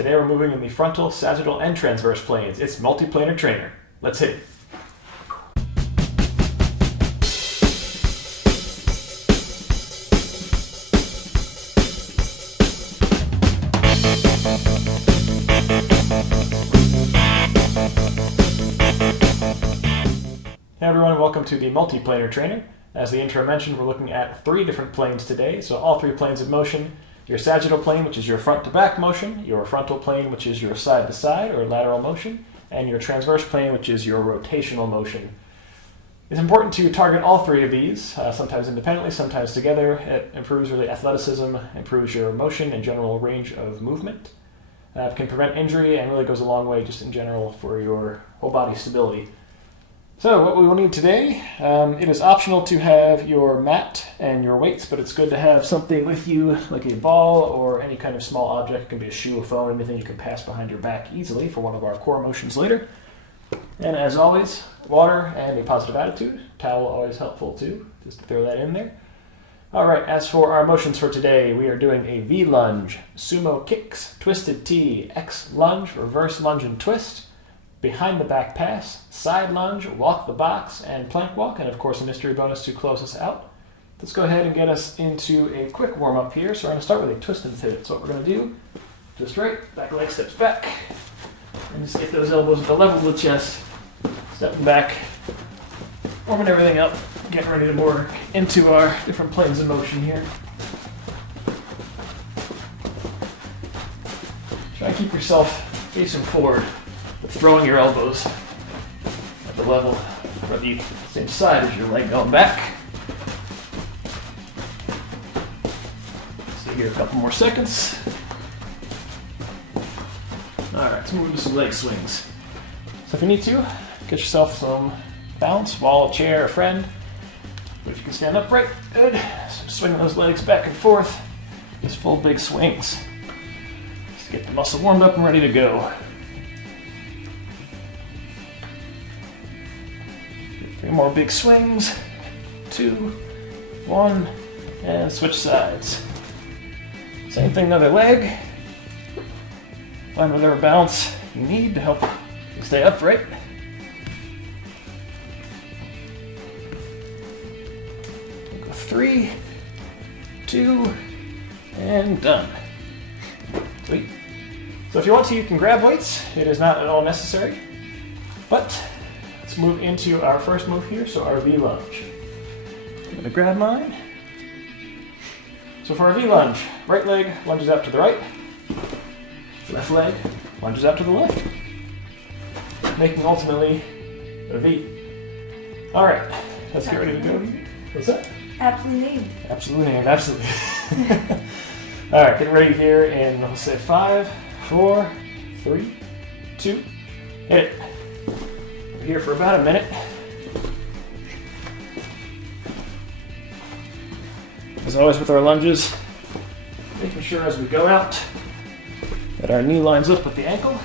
Today we're moving in the frontal, sagittal, and transverse planes. It's Multi Planar Trainer. Let's hit it. Hey everyone, and welcome to the Multi Planar Trainer. As the intro mentioned, we're looking at 3 different planes today. So all 3 planes of motion. Your sagittal plane, which is your front to back motion, your frontal plane, which is your side to side or lateral motion, and your transverse plane, which is your rotational motion. It's important to target all 3 of these, sometimes independently, sometimes together. It improves really athleticism, improves your motion and general range of movement. It can prevent injury and really goes a long way just in general for your whole body stability. So what we will need today, it is optional to have your mat and your weights, but it's good to have something with you like a ball or any kind of small object. It can be a shoe, a phone, anything you can pass behind your back easily for one of our core motions later. And as always, water and a positive attitude. Towel always helpful too, just to throw that in there. All right, as for our motions for today, we are doing a V lunge, sumo kicks, twisted T, X lunge, reverse lunge and twist, behind the back pass, side lunge, walk the box, and plank walk, and of course a mystery bonus to close us out. Let's go ahead and get us into a quick warm-up here. So we're going to start with a twist and pivot. So what we're going to do, twist right, back leg steps back, and just get those elbows at the level of the chest, stepping back, warming everything up, getting ready to work into our different planes of motion here. Try and keep yourself facing forward, throwing your elbows at the level or the same side as your leg going back. Stay here a couple more seconds. Alright, let's move into some leg swings. So if you need to, get yourself some balance, wall, chair, a friend. If you can stand upright, good. So swing those legs back and forth. Just full big swings. Just to get the muscle warmed up and ready to go. 3 more big swings, 2, 1, and switch sides. Same thing, another leg. Find whatever balance you need to help you stay upright. Go 3, 2, and done. Sweet. So if you want to, you can grab weights. It is not at all necessary, but let's move into our first move here, so our V lunge. I'm going to grab mine. So for our V lunge, right leg lunges out to the right, left leg lunges out to the left, making ultimately a V. All right, let's get ready to go. What's that? Absolutely named. Absolutely named, absolutely. All right, get ready here in, let's say 5, 4, 3, 2, hit it. We're here for about a minute. As always with our lunges, making sure as we go out that our knee lines up with the ankle.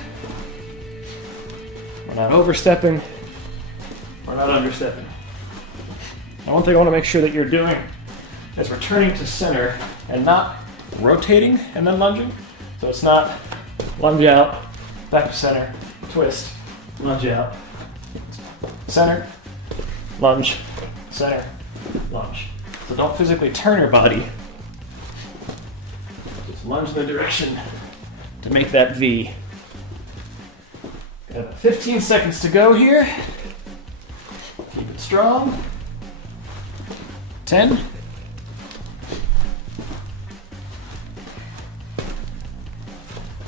We're not overstepping, we're not understepping. Now one thing I want to make sure that you're doing is returning to center and not rotating and then lunging. So it's not lunge out, back to center, twist, lunge out, center, lunge, center, lunge. So don't physically turn your body. Just lunge in the direction to make that V. Got 15 seconds to go here. Keep it strong. 10.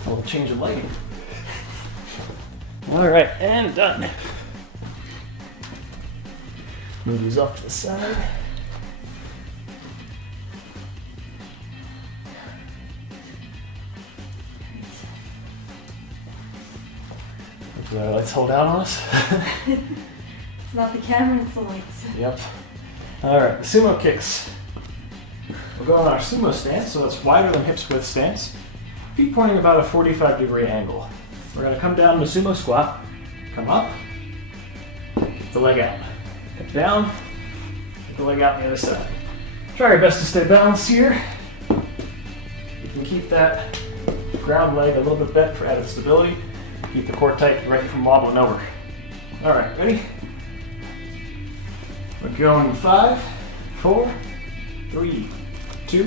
A little change of lighting. All right, and done. Move these off to the side. Hopefully our lights hold out on us. It's not the camera, it's the lights. Yep. All right, the sumo kicks. We'll go on our sumo stance, so it's wider than hips width stance. Feet pointing about a 45-degree angle. We're going to come down in the sumo squat, come up, keep the leg out. Head down, keep the leg out on the other side. Try your best to stay balanced here. You can keep that ground leg a little bit bent for added stability. Keep the core tight, ready from wobbling over. All right, ready? We're going 5, 4, 3, 2,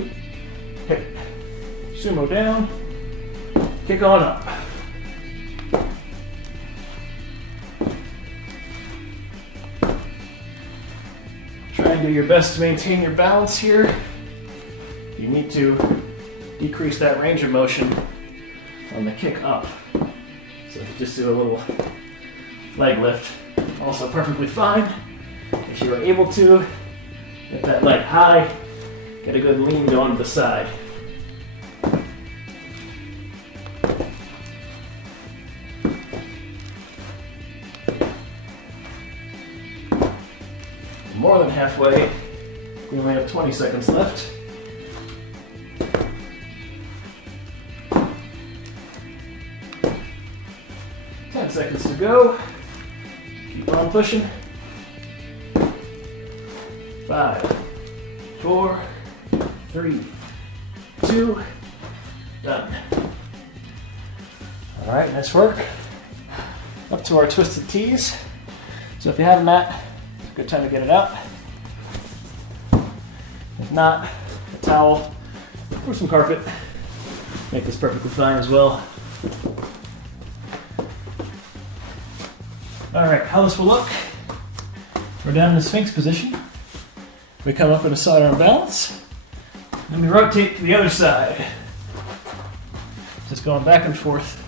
hit it. Sumo down, kick on up. Try and do your best to maintain your balance here. You need to decrease that range of motion on the kick up. So if you just do a little leg lift, also perfectly fine. If you are able to, get that leg high, get a good lean going to the side. More than halfway, we only have 20 seconds left. Seconds to go. Keep on pushing. 5, 4, 3, 2, done. All right, nice work. Up to our twisted T's. So if you have a mat, it's a good time to get it out. If not, a towel or some carpet. Make this perfectly fine as well. All right, how this will look. We're down in the Sphinx position. We come up in a side arm balance. Then we rotate to the other side. Just going back and forth.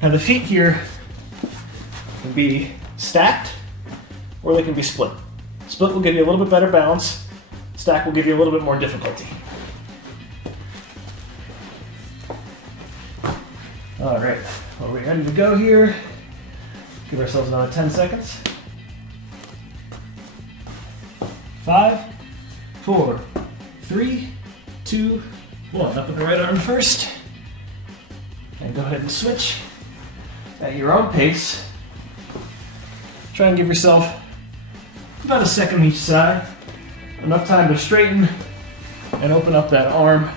Now the feet here can be stacked or they can be split. Split will give you a little bit better balance. Stack will give you a little bit more difficulty. All right, well, we're ready to go here. Give ourselves another 10 seconds. 5, 4, 3, 2, 1. Up with the right arm first. And go ahead and switch at your own pace. Try and give yourself about a second on each side. Enough time to straighten and open up that arm.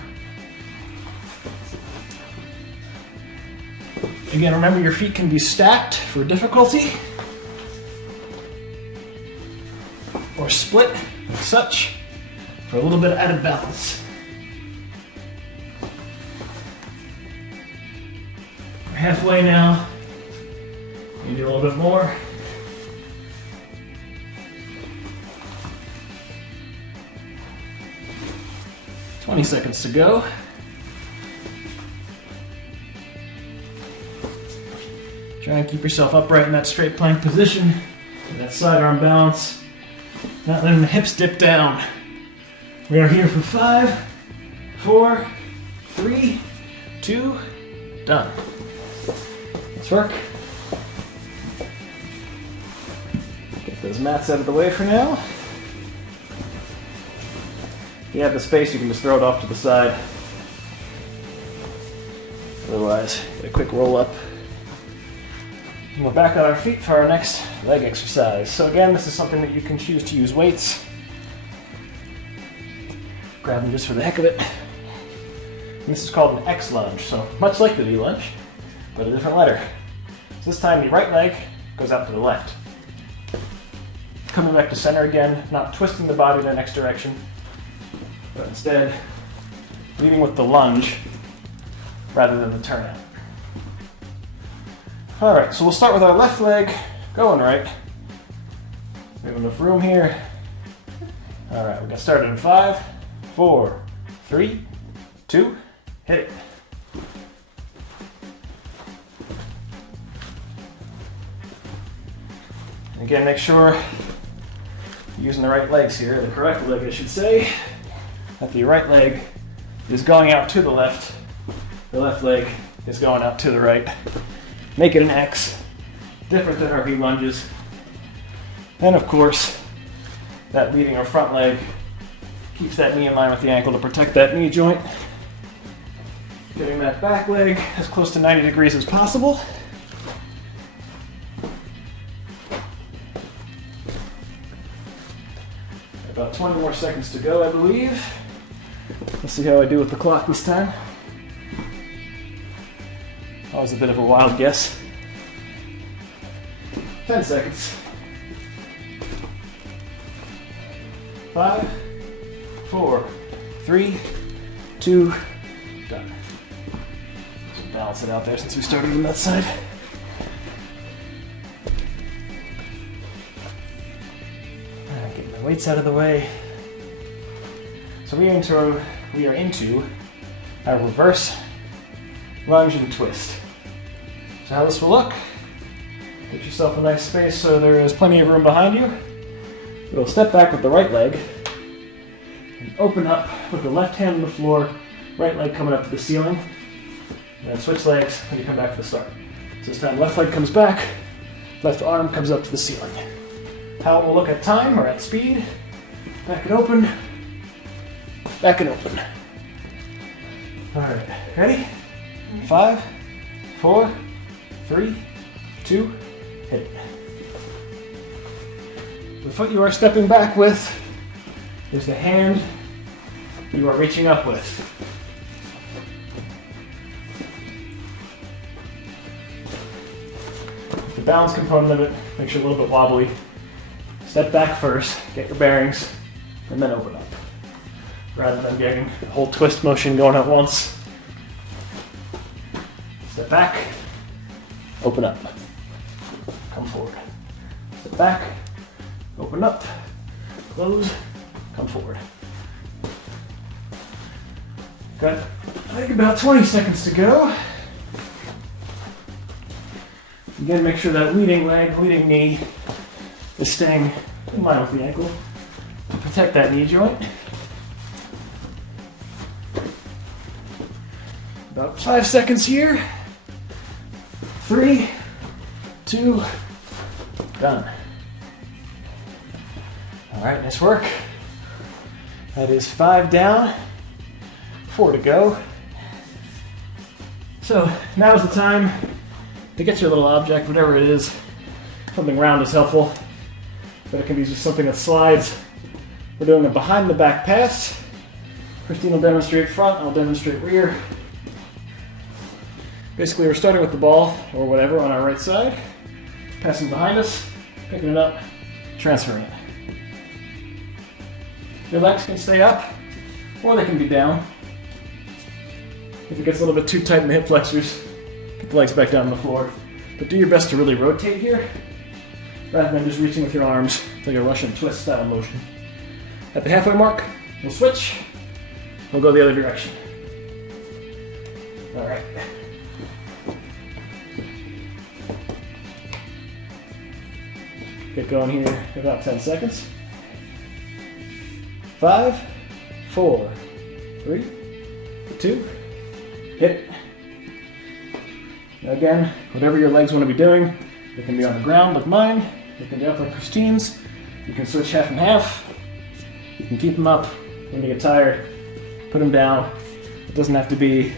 Again, remember your feet can be stacked for difficulty or split like such for a little bit of added balance. We're halfway now. Maybe a little bit more. "20 seconds to go. Try and keep yourself upright in that straight plank position, with that side arm balance, not letting the hips dip down. We are here for 5, 4, 3, 2, done. Let's work. Get those mats out of the way for now. If you have the space, you can just throw it off to the side. Otherwise, get a quick roll up. And we're back on our feet for our next leg exercise. So again, this is something that you can choose to use weights. Grab them just for the heck of it. And this is called an X lunge, so much like the V lunge, but a different letter. So this time the right leg goes out to the left. Coming back to center again, not twisting the body in the next direction, but instead leading with the lunge rather than the turnout. All right, so we'll start with our left leg going right. We have enough room here. All right, we're gonna start in 5, 4, 3, 2, hit it. And again, make sure you're using the right legs here, the correct leg, I should say. That the right leg is going out to the left leg is going out to the right. Make it an X, different than our V lunges. And of course, that leading our front leg keeps that knee in line with the ankle to protect that knee joint. Getting that back leg as close to 90 degrees as possible. About 20 more seconds to go, I believe. Let's see how I do with the clock this time. Always a bit of a wild guess. 10 seconds. 5, 4, 3, 2, done. Just balance it out there since we started on that side. Getting the weights out of the way. So we are into our reverse lunge and twist. So how this will look, get yourself a nice space so there is plenty of room behind you. You'll step back with the right leg and open up with the left hand on the floor, right leg coming up to the ceiling, and then switch legs when you come back to the start. So this time left leg comes back, left arm comes up to the ceiling. How it will look at time or at speed, back and open, back and open. All right, ready? 5, 4, 3, 2, hit it. The foot you are stepping back with is the hand you are reaching up with. The balance component of it makes you a little bit wobbly. Step back first, get your bearings, and then open up. Rather than getting the whole twist motion going at once. Step back, open up, come forward. Step back, open up, close, come forward. Got, I think, about 20 seconds to go. Again, make sure that leading leg, leading knee is staying in line with the ankle to protect that knee joint. About 5 seconds here. 3, 2, done. All right, nice work. That is 5 down, 4 to go. So now is the time to get your little object, whatever it is. Something round is helpful, but it can be just something that slides. We're doing a behind the back pass. Christine will demonstrate front, I'll demonstrate rear. Basically, we're starting with the ball or whatever on our right side, passing behind us, picking it up, transferring it. Your legs can stay up, or they can be down. If it gets a little bit too tight in the hip flexors, put the legs back down on the floor. But do your best to really rotate here, rather than just reaching with your arms like a Russian twist style motion. At the halfway mark, we'll switch, we'll go the other direction. All right. Get going here in about 10 seconds. 5, 4, 3, 2, hit it. Now again, whatever your legs want to be doing, they can be on the ground like mine, they can be up like Christine's, you can switch half and half, you can keep them up when you get tired, put them down. It doesn't have to be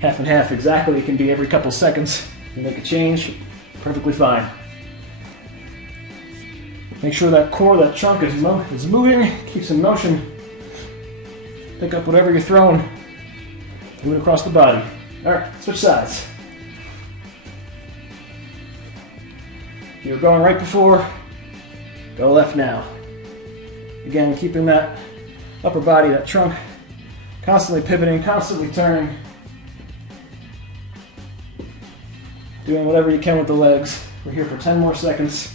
half and half exactly, it can be every couple seconds. You make a change, perfectly fine. Make sure that core, that trunk is moving, keeps in motion. Pick up whatever you're throwing, move it across the body. All right, switch sides. You were going right before, go left now. Again, keeping that upper body, that trunk, constantly pivoting, constantly turning. Doing whatever you can with the legs. We're here for 10 more seconds.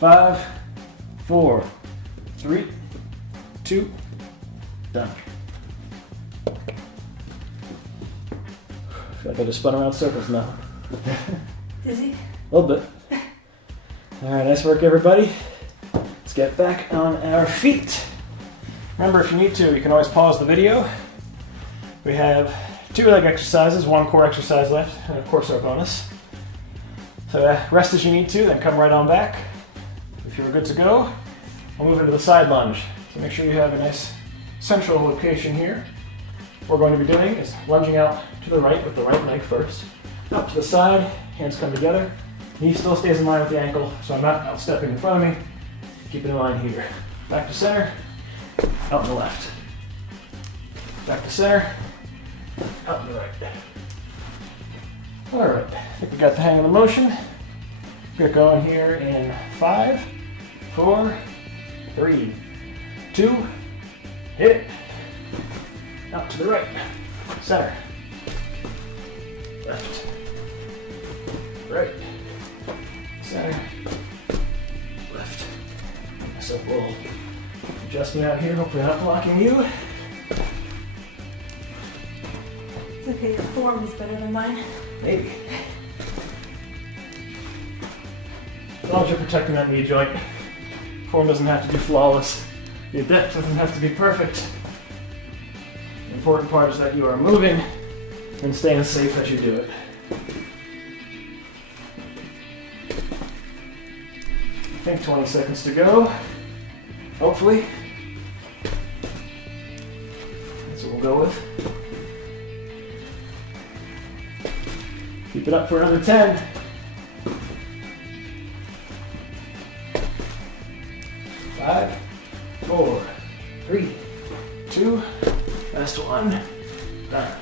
5, 4, 3, 2, done. Feel like I just spun around circles now. Dizzy? A little bit. All right, nice work, everybody. Let's get back on our feet. Remember, if you need to, you can always pause the video. We have 2 leg exercises, 1 core exercise left, and of course our bonus. So rest as you need to, then come right on back. If you're good to go, we'll move into the side lunge. So make sure you have a nice central location here. What we're going to be doing is lunging out to the right with the right leg first. Up to the side, hands come together. Knee still stays in line with the ankle, so I'm not outstepping in front of me. Keep it in line here. Back to center, out to the left. Back to center. Up to the right. All right, I think we got the hang of the motion. Get going here in 5, 4, 3, 2, hit it. Up to the right, center, left, right, center, left. So we'll adjust me out here, hopefully not blocking you. It's okay, your form is better than mine. Maybe. As long as you're protecting that knee joint, form doesn't have to be flawless. The depth doesn't have to be perfect. The important part is that you are moving and staying safe as you do it. I think 20 seconds to go. Hopefully. That's what we'll go with. Keep it up for another 10. 5, 4, 3, 2, last one, done.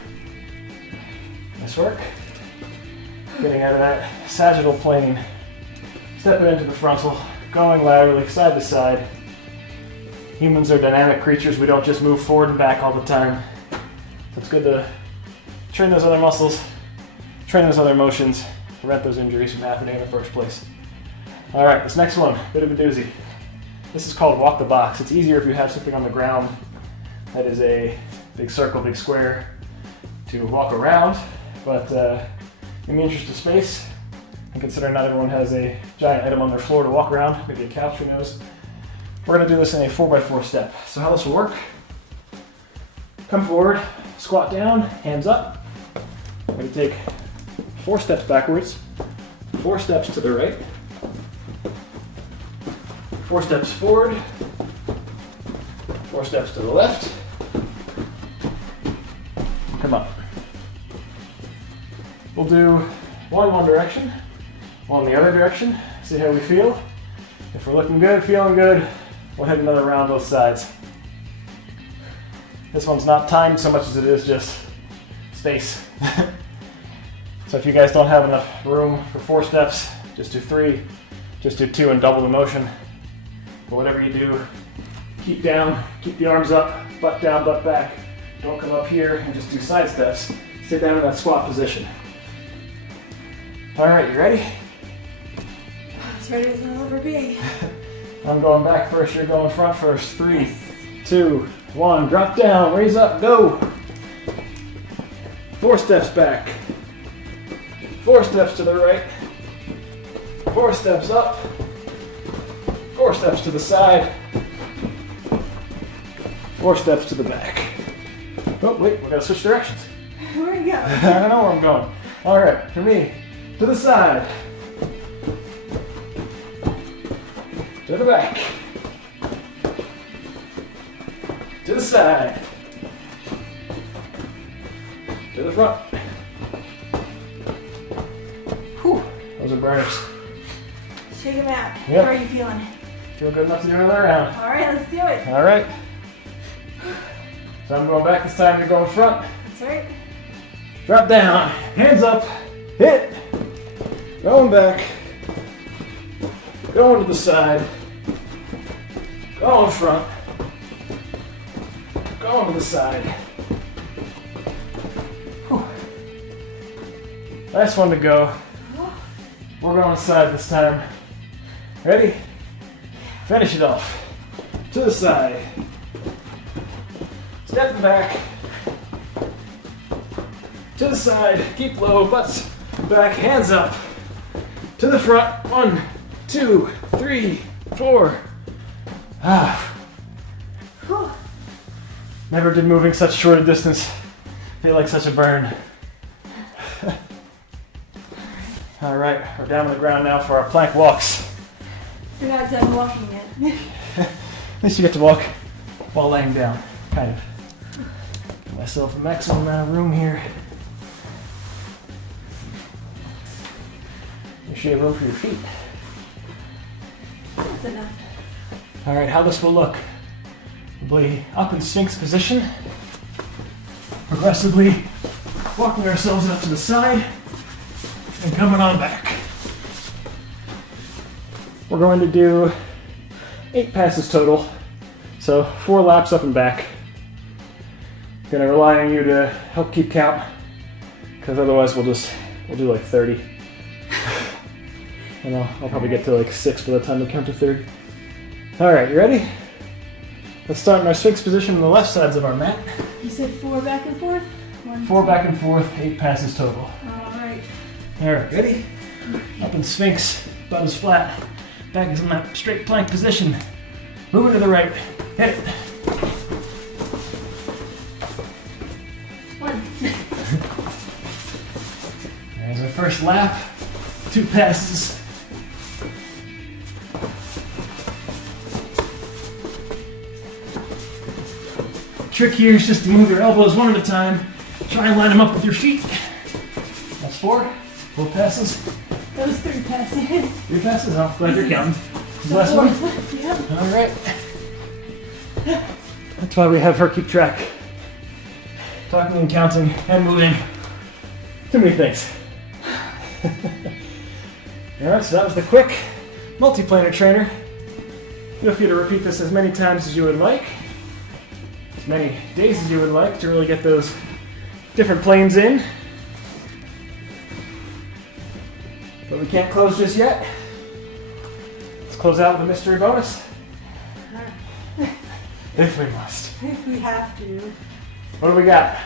Nice work. Getting out of that sagittal plane, stepping into the frontal, going laterally, side to side. Humans are dynamic creatures. We don't just move forward and back all the time. So it's good to train those other muscles, train those other motions, prevent those injuries from happening in the first place. All right, this next one, bit of a doozy. This is called walk the box. It's easier if you have something on the ground that is a big circle, big square to walk around, but in the interest of space, and considering not everyone has a giant item on their floor to walk around, maybe a couch, who knows, we're gonna do this in a 4x4 step. So how this will work, come forward, squat down, hands up. We're gonna take 4 steps backwards, 4 steps to the right, 4 steps forward, 4 steps to the left. Come up. We'll do one direction, one the other direction, see how we feel. If we're looking good, feeling good, we'll hit another round both sides. This one's not timed so much as it is just space. So if you guys don't have enough room for 4 steps, just do 3, just do 2 and double the motion. But whatever you do, keep down, keep the arms up, butt down, butt back. Don't come up here and just do side steps. Sit down in that squat position. All right, you ready? As ready as I'll ever be. I'm going back first, you're going front first. 3, 2, 1, drop down, raise up, go. 4 steps back. 4 steps to the right. 4 steps up. 4 steps to the side. 4 steps to the back. Oh, wait, we gotta switch directions. Where are you going? I don't know where I'm going. All right, for me, to the side. To the back. To the side. To the front. Whew, those are burners. Shake them out. Yep. How are you feeling? Feel good enough to do another round. All right, let's do it. All right. So I'm going back this time, you're going front. That's right. Drop down, hands up, hit. Going back. Going to the side. Going front. Going to the side. Whew. Last one to go. We're going side this time. Ready? Finish it off. To the side. Stepping back. To the side. Keep low. Butts back. Hands up. To the front. 1, 2, 3, 4. Whew. Never did moving such short a distance feel like such a burn. All right, we're down on the ground now for our plank walks. You're not done walking yet. At least you get to walk while laying down, kind of. Give myself a maximum amount of room here. Make sure you have room for your feet. That's enough. All right, how this will look. We'll be up in Sphinx position. progressively walking ourselves up to the side and coming on back. We're going to do 8 passes total, so 4 laps up and back. Gonna rely on you to help keep count, because otherwise we'll do like 30. And I'll probably get to like 6 by the time we count to 30. All right, you ready? Let's start in our Sphinx position on the left sides of our mat. You said 4 back and forth? 4 back and forth, 8 passes total. Alright. All right, ready? Up in Sphinx, butt is flat. Back is in that straight plank position. Moving to the right. Hit it. 1. There's our first lap. 2 passes. Trick here is just to move your elbows one at a time. Try and line them up with your feet. That's 4. 4 passes. That was 3 passes. 3 passes? Oh, glad you're counting. The last one? Yep. All right. That's why we have her keep track. Talking and counting and moving. Too many things. All right, so that was the quick multi-planar trainer. Feel free to repeat this as many times as you would like, as many days as you would like to really get those different planes in. But we can't close just yet. Let's close out with a mystery bonus. If we must. If we have to. What do we got?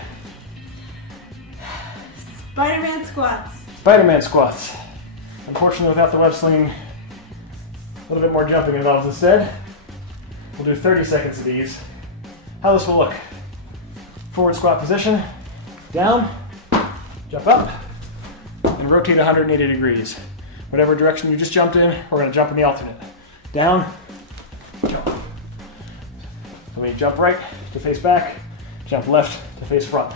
Spider-Man squats. Spider-Man squats. Unfortunately, without the web slinging, a little bit more jumping involved instead. We'll do 30 seconds of these. How this will look. Forward squat position, down, jump up, and rotate 180 degrees. Whatever direction you just jumped in, we're going to jump in the alternate. Down, jump. So we jump right to face back, jump left to face front.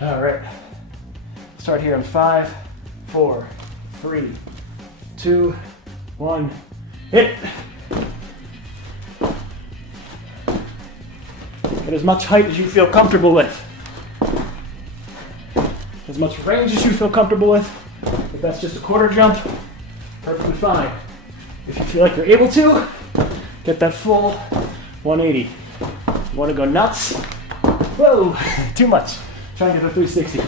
All right. Start here in 5, 4, 3, 2, 1. Hit. Get as much height as you feel comfortable with. As much range as you feel comfortable with. If that's just a quarter jump, perfectly fine. If you feel like you're able to, get that full 180. You want to go nuts? Whoa, too much. Try and get the 360.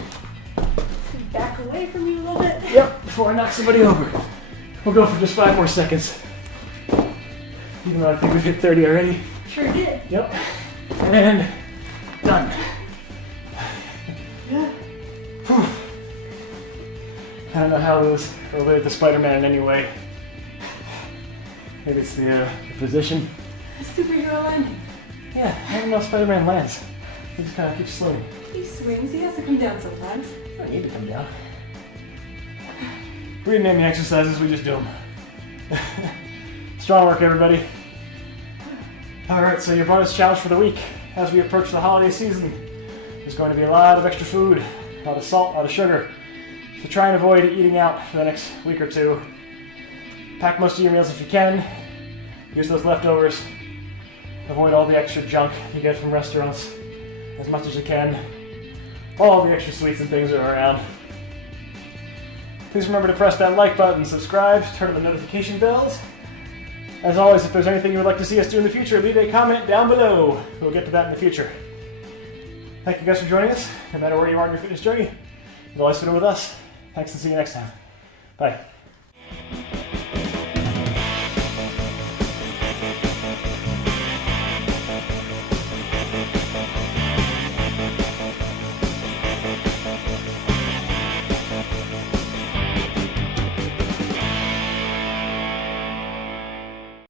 Back away from you a little bit. Yep, before I knock somebody over. We'll go for just 5 more seconds. Even though I think we've hit 30 already. Sure did. Yep. And done. Yeah. Whew. I don't know how those relate to Spider-Man in any way. Maybe it's the position. Superhero landing. Yeah, I don't know if Spider-Man lands. He just kind of keeps slowing. He swings. He has to come down sometimes. I don't need to come down. We didn't name the exercises, we just do them. Strong work, everybody. Alright, so your bonus challenge for the week. As we approach the holiday season, there's going to be a lot of extra food, a lot of salt, a lot of sugar. So try and avoid eating out for the next week or 2. Pack most of your meals if you can. Use those leftovers. Avoid all the extra junk you get from restaurants as much as you can. All the extra sweets and things that are around. Please remember to press that like button, subscribe, turn on the notification bells. As always, if there's anything you would like to see us do in the future, leave a comment down below. We'll get to that in the future. Thank you guys for joining us. No matter where you are in your fitness journey, you've always fit in with us. Thanks and see you next time. Bye.